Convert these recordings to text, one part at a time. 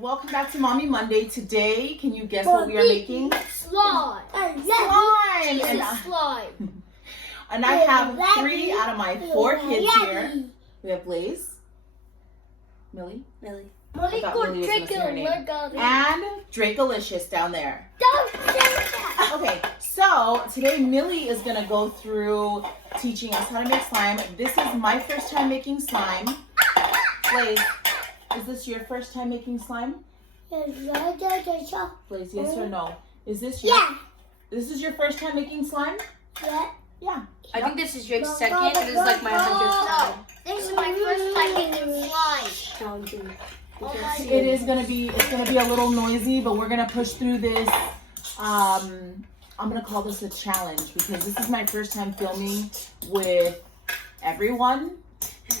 welcome back to Mommy Monday. Today, can you guess what we are making? Slime. Slime. Slime. And I have 3 out of my 4 kids here. We have Blaze, Millie, I thought Millie was gonna say her name, and Dracolicious down there. Don't say that. Okay, so today Millie is gonna go through teaching us how to make slime. This is my first time making slime. Blaze, is this your first time making slime? Blaze, yes or no? Is this your? Yeah. This is your first time making slime? Yeah. Yeah. I think this is Drake's second, and this is like my 100th time. This is my first time making slime. It's gonna be a little noisy, but we're gonna push through this. I'm gonna call this a challenge because this is my first time filming with everyone.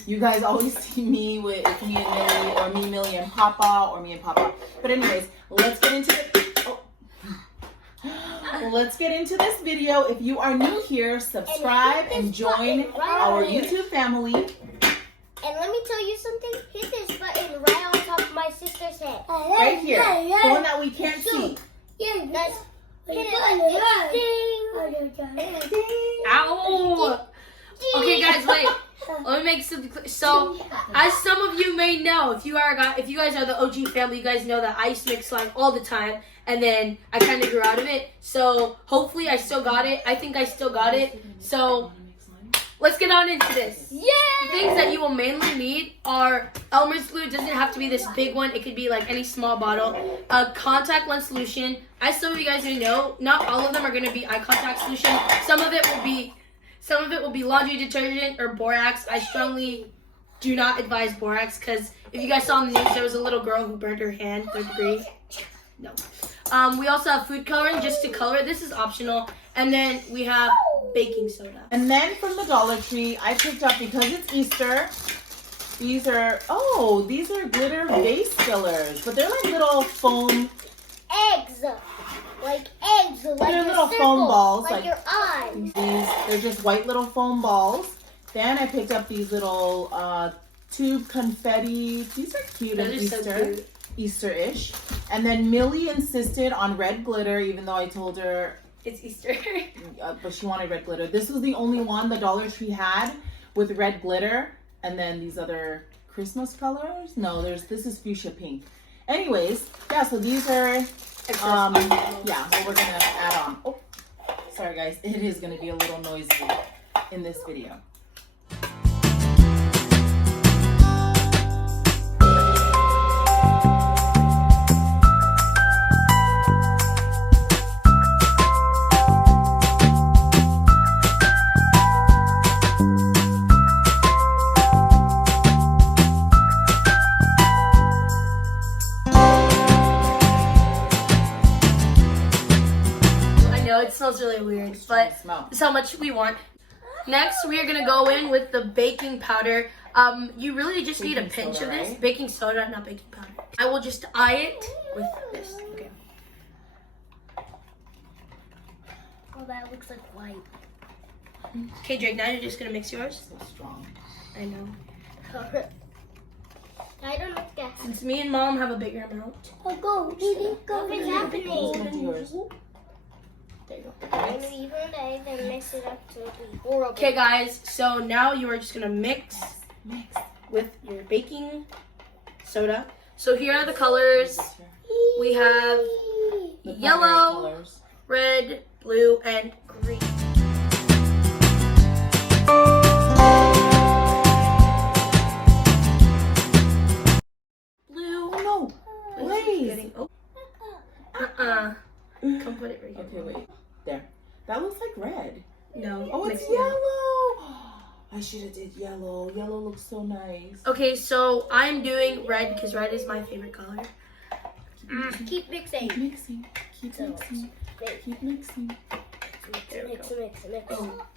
You guys always see me with me and Millie, or me, Millie and Papa, or me and Papa. But anyways, let's get into it. Let's get into this video. If you are new here, subscribe and join our YouTube family. And let me tell you something. Hit this button right on top of my sister's head. Right here. The one that we can't see. Yeah, that's hit it. Ow! Okay, guys, wait. Let me make something clear. So, as some of you may know, if you guys are the OG family, you guys know that I used to make slime all the time, and then I kind of grew out of it. So, hopefully, I still got it. I think I still got it. So, let's get on into this. Yeah! The things that you will mainly need are Elmer's glue. It doesn't have to be this big one. It could be like any small bottle. A contact lens solution. As some of you guys may know, not all of them are going to be eye contact solution. Some of it will be laundry detergent or borax. I strongly do not advise borax because if you guys saw in the news, there was a little girl who burned her hand, 3rd degree. No. We also have food coloring just to color. This is optional. And then we have baking soda. And then from the Dollar Tree, I picked up, because it's Easter, these are glitter vase fillers. But they're like little foam. Eggs. Like eggs. Like They're your little circle, foam balls. Like your eyes. They're just white little foam balls. Then I picked up these little tube confetti. These are cute and Those are so cute. Easter-ish. And then Millie insisted on red glitter, even though I told her It's Easter. but she wanted red glitter. This was the only one the Dollar Tree had with red glitter. And then these other Christmas colors. No, this is fuchsia pink. Anyways, yeah, so these are what we're gonna add on. Oh, sorry guys, it is gonna be a little noisy in this video. It smells really weird, but it's how much we want. Next, we are gonna go in with the baking powder. You really just need a pinch of this. Right? Baking soda, not baking powder. I will just eye it with this. Okay. Oh, that looks like white. Okay, Drake. Now you're just gonna mix yours. So strong. I know. I don't know what's Since me and Mom have a bigger amount. Go. What's happening? Yours. There you go. And even I even mix it up to be horrible. Okay, guys. So now you are just gonna mix with your baking soda. So here are the colors. We have yellow, red, blue, and green. Blue. Oh no! Blaze. Come put it right here. Okay, wait. There. That looks like red. No. Oh, it's yellow. I should have did yellow. Yellow looks so nice. Okay, so I'm doing red because red is my favorite color. Keep mixing. Keep mixing. Keep mixing. Keep mixing. Mix.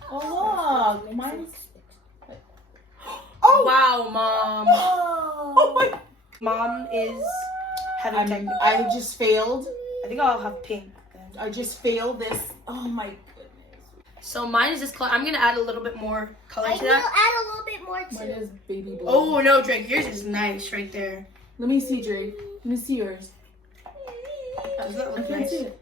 Oh, look. Mine's... Oh! Wow, Mom. Oh my... Mom is having technical. I just failed. I think I'll have pink. I just failed this. Oh my goodness. So mine is this color. I'm gonna add a little bit more color I to will that. add a little bit more Mine too. is baby blue. Oh no, Drake, yours is nice right there. Let me see, Drake. Let me see yours. Does that I look can't nice? see it.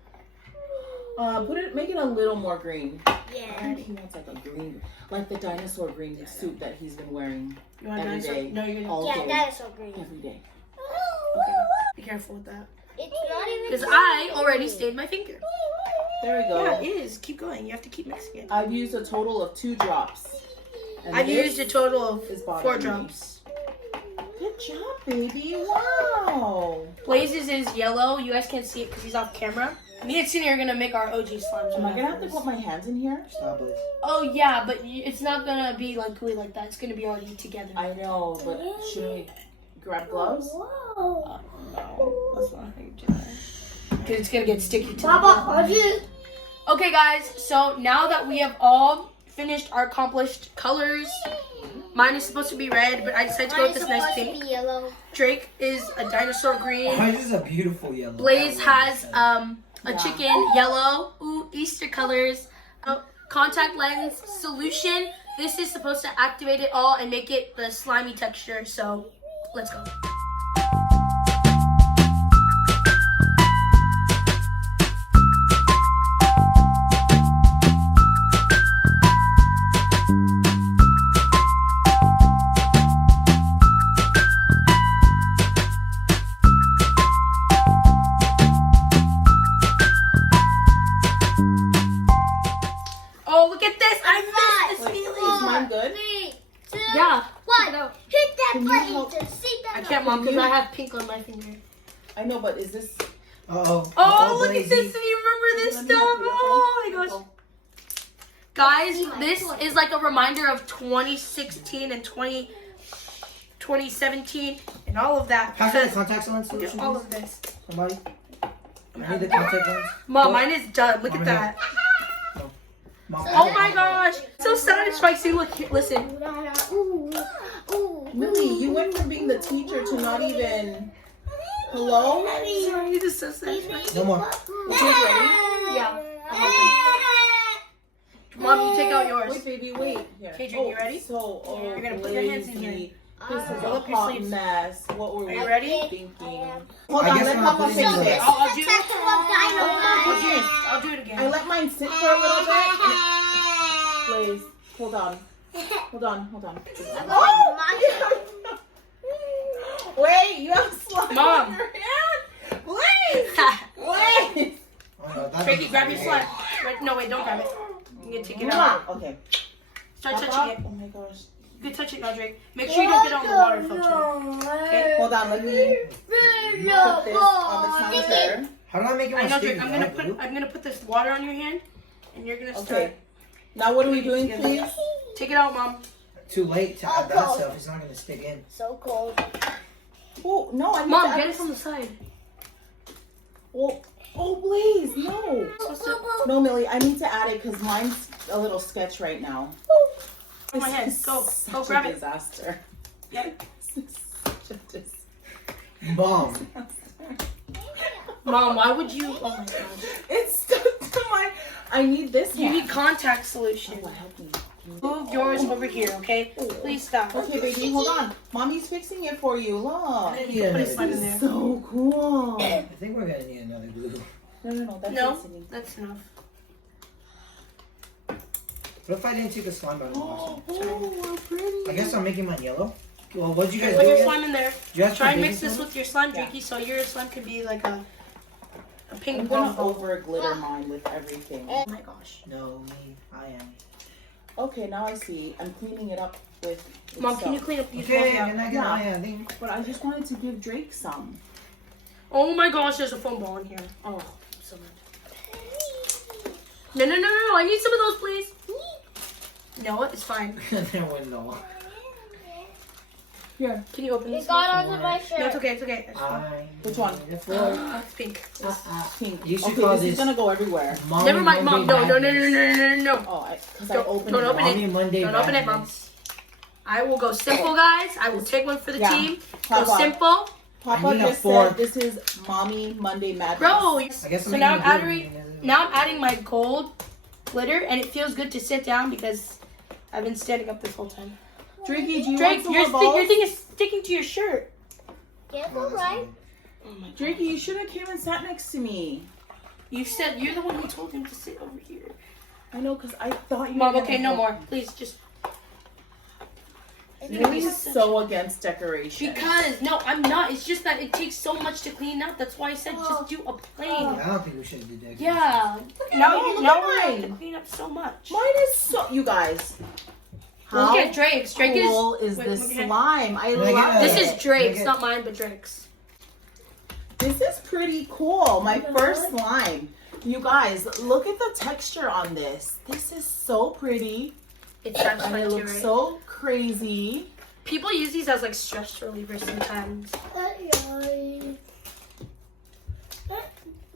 Make it a little more green. Yeah. He wants like a green, like the dinosaur green suit that he's been wearing You want every dinosaur? day. No, you're gonna. All Yeah, day. dinosaur green. Every day. Okay. Be careful with that. It's not even. Because I already stained my finger. There we go. Yeah, it is. Keep going. You have to keep mixing it. I've used a total of 2 drops. And I've this used a total of is 4 bothering me. drops. Good job, baby. Wow. Blazes is yellow. You guys can't see it because he's off camera. Me and Cindy are gonna make our OG slimes. Am I right gonna have after to this. put my hands in here? Stop it. Oh yeah, but it's not gonna be like gooey like that. It's gonna be already together. I know, but should we grab gloves? Whoa. No, that's not how you do that. Because it's gonna get sticky to the Papa, glove. Okay, guys. So now that we have all finished our accomplished colors, mine is supposed to be red, but I decided to go with this nice pink. Yellow. Drake is a dinosaur green. Why is this a beautiful yellow? Blaze has a Yeah. chicken yellow. Ooh, Easter colors. Contact lens solution. This is supposed to activate it all and make it the slimy texture. So let's go. Oh, look at this! I missed this Wait, feeling. is mine good? 3, 2, Yeah. 1. Hit that Can you button help- to see that. I can't, Mom, because I have pink on my finger. I know, but is this? Uh-oh. Oh, look at Blazy. this! Do you remember this Let me stuff? help you. Oh my gosh. Guys, this is like a reminder of 2016 and 2017 and all of that. Pass me the Because contact lens look at solution, all please. of this. Somebody. I need the contact lens. Mom, mine is done. Look at Mom, that. Mom, Oh my gosh. So satisfying. See, look, here, listen. Ooh, ooh. Millie, you went from being the teacher to not even. Hello? Sorry, this is so satisfying. No more. Is yours ready? Yeah. Mom, you take out yours. Wait, baby, wait. Here. Okay, Drake, you ready? So, You're gonna put your hands in here. Blazy. This is Roll a up your hot sleeves. mess. What were Are we you ready? thinking? Hold I on, guess let I'm not Papa putting fix it in it. there. I'll do it. I'll I'll do it again. I let mine sit for a little bit. Blaze, hold on. Hold on, hold on. Oh! Wait, you have slime Mom. on your hand. Blaze! Wait! Oh, no, that Frankie, doesn't grab your sound slime. Wait, no, wait, don't grab it. You can take it out. Okay. Start Papa? touching it. Oh my gosh. You can touch it now, Drake. Make sure you don't get it on the water filter. Okay? Hold on, let me put this on the counter. good. How do I make it more I know, sticky? Drake. I'm gonna put this water on your hand, and you're gonna start. Okay. Now what are we doing, please? Take it out, Mom. Too late to add that stuff. It's not going to stick in. So cold. Oh, no, I need Mom, to get add it from the side. Oh, Blaze, no. Supposed to- No, Millie, I need to add it because mine's a little sketch right now. Oh my hand. This Go. is such Go a grab it. disaster. Yep. This is such a disaster. Bomb. Mom, why would you? Oh my god. It's stuck to my. I need this You one. need contact solution. Oh, help me. Move yours over here, okay? Please stop. Okay, baby, hold on. Mommy's fixing it for you. Look. And you can put a slime in there. So cool. I think we're going to need another glue. No, that's No, it, Sydney. that's enough. What if I didn't take the slime out of the box? Oh, pretty. I guess I'm making mine yellow. Well, what did you guys Put do your again? slime in there. You guys Try put and mix baking this soda? with your slime, Yeah. Drinky, so your slime could be like a ping I'm pong gonna ball. over glitter mine with everything. Oh my gosh. No, me. I am. Okay, now I see. I'm cleaning it up with Mom, can you stuff. clean up these Okay, walls? and I Yeah. I think. But I just wanted to give Drake some. Oh my gosh, there's a foam ball in here. Oh, So much. No, I need some of those, please. No, it's fine. there was no. here. Can you open It this? got one? onto my No, it's shirt. okay, it's okay. It's fine. I Which one? need a fork. It's pink. Pink. You should okay, call this is this gonna go everywhere. Mommy Never mind, Mom. Monday No. Madness. Oh, because I Don't- opened don't it. open wrong. it. Mommy Monday Don't open it, Mom. Madness. I will go simple, guys. I will take one for the Yeah. team. Papa. Go simple. Papa I need a just fork. said this is Mommy Monday Madness. Bro, I guess so now I'm making adding my gold glitter, and it feels good to sit down because I've been standing up this whole time. Drakey, do you Drake, want some your more balls? thing is sticking to your shirt. Yes, alright. Oh my God. Drakey, you should have came and sat next to me. You said you're the one who told him to sit over here. I know, because I thought you Mom, were okay, no more. Please, just Lily's so against decoration. because no, I'm not. It's just that it takes so much to clean up. That's why I said just do a plane. I don't think we should do that. Yeah. Look Now at we have to mine. clean up so much. Mine is so. You guys. Look How at Drake's. Drake cool is wait, this look at- slime? I Look at love that. it. This is Drake's, Look at- not mine, but Drake's. This is pretty cool. My first slime. You guys, look at the texture on this. This is so pretty. It's such And it fun looks too, right? so crazy. People use these as like stress relievers sometimes.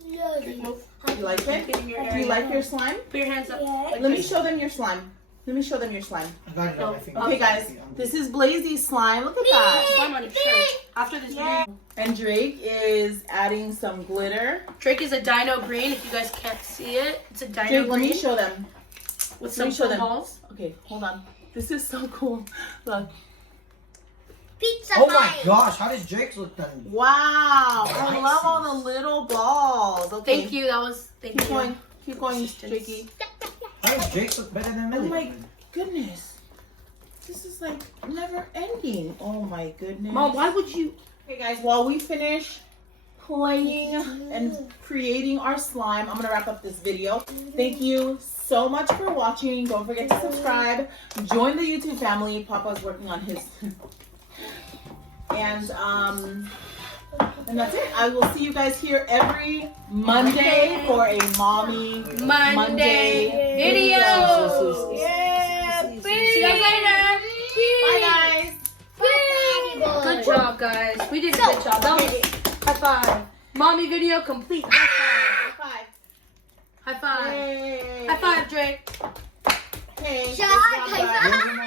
You like it? Get in your Do you like your slime? Put your hands up. Like Let me this. show them your slime. Let me show them your slime. I got it on my finger. Okay, guys, this is Blazy's slime. Look at that. Slime on your shirt. After this video, And Drake is adding some glitter. Drake is a dino green. If you guys can't see it, it's a dino Drake, let me green show them. with let me some show foam them. balls. Okay, hold on. This is so cool. Look. Pizza Oh my pie. gosh, how does Drake's look done? Wow. I Nice. love all the little balls. Okay. Thank you. That was thank Keep you. going. Keep going, Assistance. Jakey. How does Drake's look better than Oh Millie? my goodness. This is like never ending. Oh my goodness. Mom, why would you? Okay, guys, while we finish playing and creating our slime, I'm gonna wrap up this video. Thank you so much for watching. Don't forget to subscribe. Join the YouTube family. Papa's working on his. And that's it. I will see you guys here every Monday for a mommy Monday video. Yeah. See you guys later. Bye, guys. Good job, guys. We did a good job. That was high five. Mommy video complete. High Bye. five. High five. Hey. High five, Drake. Hey. Shut good job, up. guys. Where's my